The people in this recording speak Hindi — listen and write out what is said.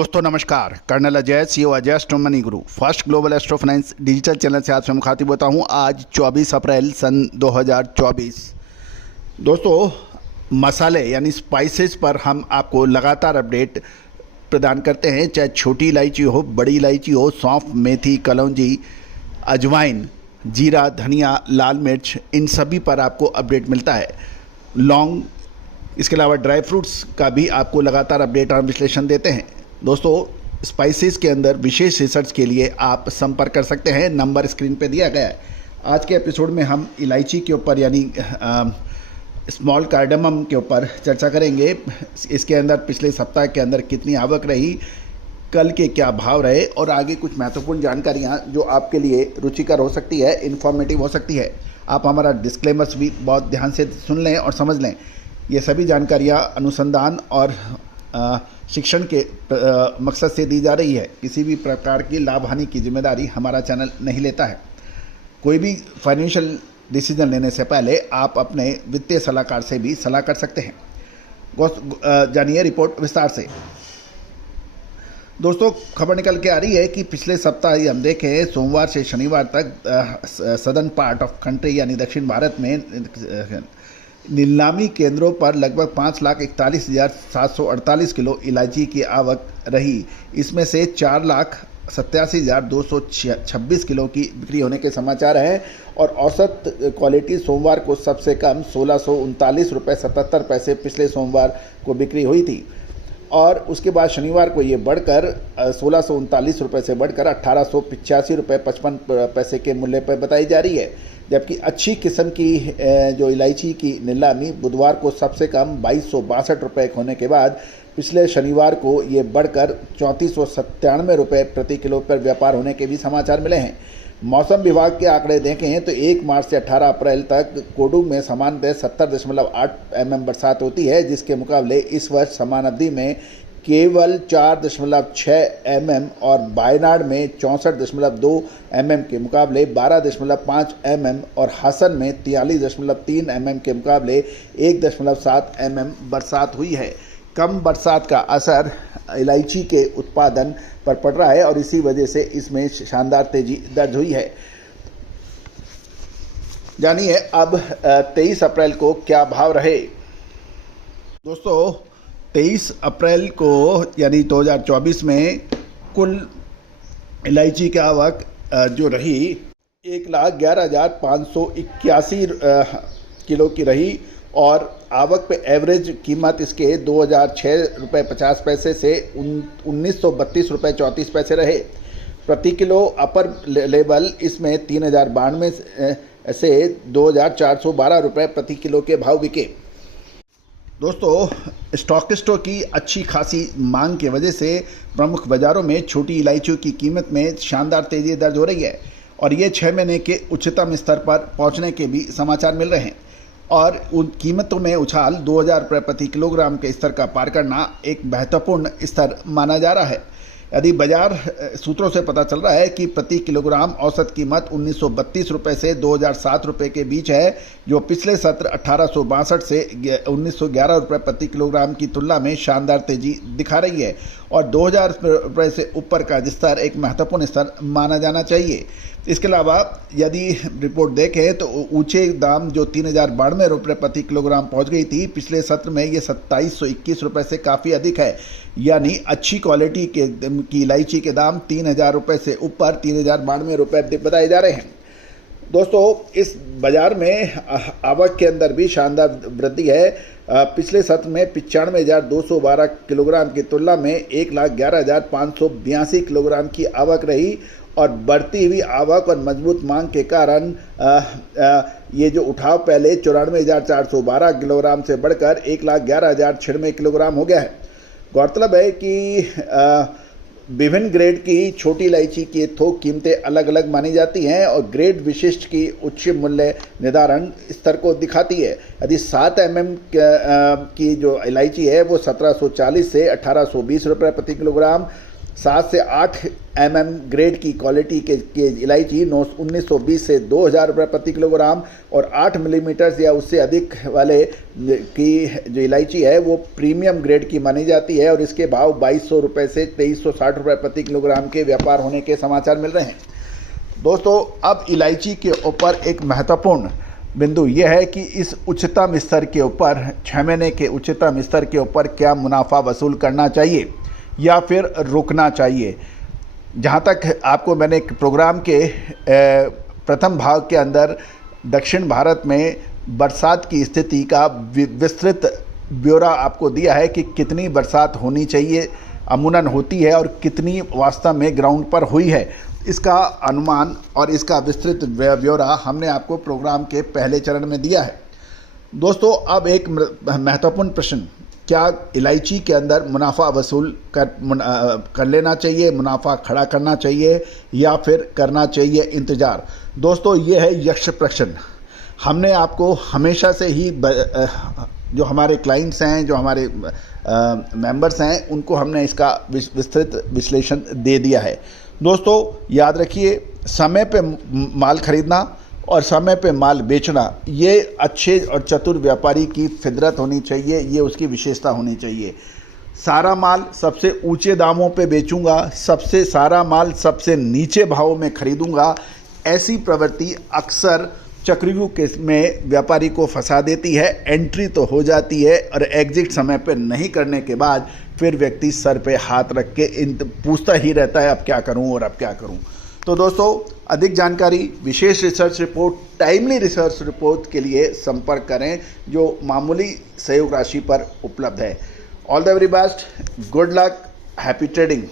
दोस्तों नमस्कार। Colonel Ajay, CEO Ajay astro money guru, first global astro finance digital channel से आपसे मुखातिब होता हूं। आज 24 अप्रैल सन 2024। दोस्तों मसाले यानी स्पाइसेस पर हम आपको लगातार अपडेट प्रदान करते हैं, चाहे छोटी इलायची हो, बड़ी इलायची हो, सौंफ, मेथी, कलौंजी, अजवाइन, जीरा, धनिया, लाल मिर्च, इन सभी पर आपको अपडेट मिलता है। लौंग, इसके अलावा ड्राई फ्रूट्स का भी आपको लगातार अपडेट और विश्लेषण देते हैं। दोस्तों स्पाइसेस के अंदर विशेष रिसर्च के लिए आप संपर्क कर सकते हैं, नंबर स्क्रीन पे दिया गया है। आज के एपिसोड में हम इलायची के ऊपर यानी स्मॉल कार्डमम के ऊपर चर्चा करेंगे। इसके अंदर पिछले सप्ताह के अंदर कितनी आवक रही, कल के क्या भाव रहे और आगे कुछ महत्वपूर्ण जानकारियां जो आपके लिए रुचिकर हो सकती है, इन्फॉर्मेटिव हो सकती है। आप हमारा डिस्क्लेमर्स भी बहुत ध्यान से सुन लें और समझ लें। ये सभी जानकारियां अनुसंधान और शिक्षण के मकसद से दी जा रही है। किसी भी प्रकार की लाभ हानि की जिम्मेदारी हमारा चैनल नहीं लेता है। कोई भी फाइनेंशियल डिसीजन लेने से पहले आप अपने वित्तीय सलाहकार से भी सलाह कर सकते हैं। जानिए रिपोर्ट विस्तार से। दोस्तों खबर निकल के आ रही है कि पिछले सप्ताह ही हम देखें, सोमवार से शनिवार तक सदर्न पार्ट ऑफ कंट्री यानी दक्षिण भारत में नीलामी केंद्रों पर लगभग 5,41,748 किलो इलायची की आवक रही। इसमें से 4,87,226 किलो की बिक्री होने के समाचार हैं और औसत क्वालिटी सोमवार को सबसे कम 1,639.77 रुपये पिछले सोमवार को बिक्री हुई थी और उसके बाद शनिवार को ये बढ़कर 1,639 रुपये से बढ़कर 1,885.55 के मूल्य पर बताई जा रही है। जबकि अच्छी किस्म की जो इलायची की नीलामी बुधवार को सबसे कम 2,262 रुपये होने के बाद पिछले शनिवार को ये बढ़कर 3,497 रुपये प्रति किलो पर व्यापार होने के भी समाचार मिले हैं। मौसम विभाग के आंकड़े देखें तो 1 मार्च से 18 अप्रैल तक कोडू में सामान्यतः 70.8 mm बरसात होती है, जिसके मुकाबले इस वर्ष समान अवधि में केवल 4.6 mm और वायनाड में 64.2 mm के मुकाबले 12.5 mm और हासन में 43.3 mm के मुकाबले 1.7 mm बरसात हुई है। कम बरसात का असर इलायची के उत्पादन पर पड़ रहा है और इसी वजह से इसमें शानदार तेजी दर्ज हुई है। जानिए अब 23 अप्रैल को क्या भाव रहे। दोस्तों 23 अप्रैल को यानी 2024 में कुल इलायची की आवक जो रही 1,11,581 किलो की रही और आवक पे एवरेज कीमत इसके 2,006.50 से 1,932 रुपये 34 पैसे रहे प्रति किलो। अपर लेवल इसमें 3,092 से 2,412 रुपये प्रति किलो के भाव बिके। दोस्तों स्टॉकिस्टों की अच्छी खासी मांग की वजह से प्रमुख बाज़ारों में छोटी इलायचियों की कीमत में शानदार तेज़ी दर्ज हो रही है और ये 6 महीने के उच्चतम स्तर पर पहुंचने के भी समाचार मिल रहे हैं और उन कीमतों में उछाल 2,000 रुपये प्रति किलोग्राम के स्तर का पार करना एक महत्वपूर्ण स्तर माना जा रहा है। यदि बाजार सूत्रों से पता चल रहा है कि प्रति किलोग्राम औसत कीमत 1,932 रुपये से 2,007 रुपये के बीच है, जो पिछले सत्र 1,862 से 1,911 रुपये प्रति किलोग्राम की तुलना में शानदार तेजी दिखा रही है और 2,000 रुपये से ऊपर का स्तर एक महत्वपूर्ण स्तर माना जाना चाहिए। इसके अलावा यदि रिपोर्ट देखें तो ऊंचे दाम जो 3,092 रुपये प्रति किलोग्राम पहुंच गई थी, पिछले सत्र में ये 2,721 रुपये से काफ़ी अधिक है। यानी अच्छी क्वालिटी की इलायची के दाम 3,000 रुपये से ऊपर 3,092 रुपये बताए जा रहे हैं। दोस्तों इस बाजार में आवक के अंदर भी शानदार वृद्धि है। पिछले सत्र में 95,212 किलोग्राम की तुलना में 1,11,582 किलोग्राम की आवक रही और बढ़ती हुई आवक और मजबूत मांग के कारण ये जो उठाव पहले 94,412 किलोग्राम से बढ़कर 1,11,096 किलोग्राम हो गया है। गौरतलब है कि विभिन्न ग्रेड की छोटी इलायची की थोक कीमतें अलग अलग मानी जाती हैं और ग्रेड विशिष्ट की उच्च मूल्य निर्धारण स्तर को दिखाती है। यदि 7 mm की जो इलायची है वो 1,740 से 1,820 रुपये प्रति किलोग्राम, 7 से 8 mm ग्रेड की क्वालिटी के इलायची 1920 से 2000 रुपये प्रति किलोग्राम, और 8 मिलीमीटर या उससे अधिक वाले की जो इलायची है वो प्रीमियम ग्रेड की मानी जाती है, और इसके भाव 2200 रुपये से 2360 रुपये प्रति किलोग्राम के व्यापार होने के समाचार मिल रहे हैं। दोस्तों, अब इलायची के ऊपर एक महत्वपूर्ण बिंदु यह है कि इस उच्चतम स्तर के ऊपर 6 महीने के उच्चतम स्तर के ऊपर क्या मुनाफा वसूल करना चाहिए या फिर रुकना चाहिए। जहाँ तक आपको मैंने एक प्रोग्राम के प्रथम भाग के अंदर दक्षिण भारत में बरसात की स्थिति का विस्तृत ब्यौरा आपको दिया है कि कितनी बरसात होनी चाहिए, अमूमन होती है, और कितनी वास्तव में ग्राउंड पर हुई है, इसका अनुमान और इसका विस्तृत ब्यौरा हमने आपको प्रोग्राम के पहले चरण में दिया है। दोस्तों, अब एक महत्वपूर्ण प्रश्न, क्या इलायची के अंदर मुनाफा वसूल कर लेना चाहिए, मुनाफा खड़ा करना चाहिए या फिर करना चाहिए इंतज़ार। दोस्तों, ये है यक्ष प्रश्न। हमने आपको हमेशा से ही जो हमारे क्लाइंट्स हैं, जो हमारे मेंबर्स हैं, उनको हमने इसका विस्तृत विश्लेषण दे दिया है। दोस्तों, याद रखिए, समय पे माल खरीदना और समय पे माल बेचना, ये अच्छे और चतुर व्यापारी की फितरत होनी चाहिए, ये उसकी विशेषता होनी चाहिए। सारा माल सबसे ऊंचे दामों पे बेचूंगा, सबसे सारा माल सबसे नीचे भाव में खरीदूंगा, ऐसी प्रवृत्ति अक्सर चक्रव्यूह में व्यापारी को फंसा देती है। एंट्री तो हो जाती है और एग्जिट समय पे नहीं करने के बाद फिर व्यक्ति सर पे हाथ रख के पूछता ही रहता है, अब क्या करूं और अब क्या करूं। तो दोस्तों, अधिक जानकारी, विशेष research report, timely research report के लिए संपर्क करें जो मामूली सहयोग राशि पर उपलब्ध है। All the very best, good luck, happy trading.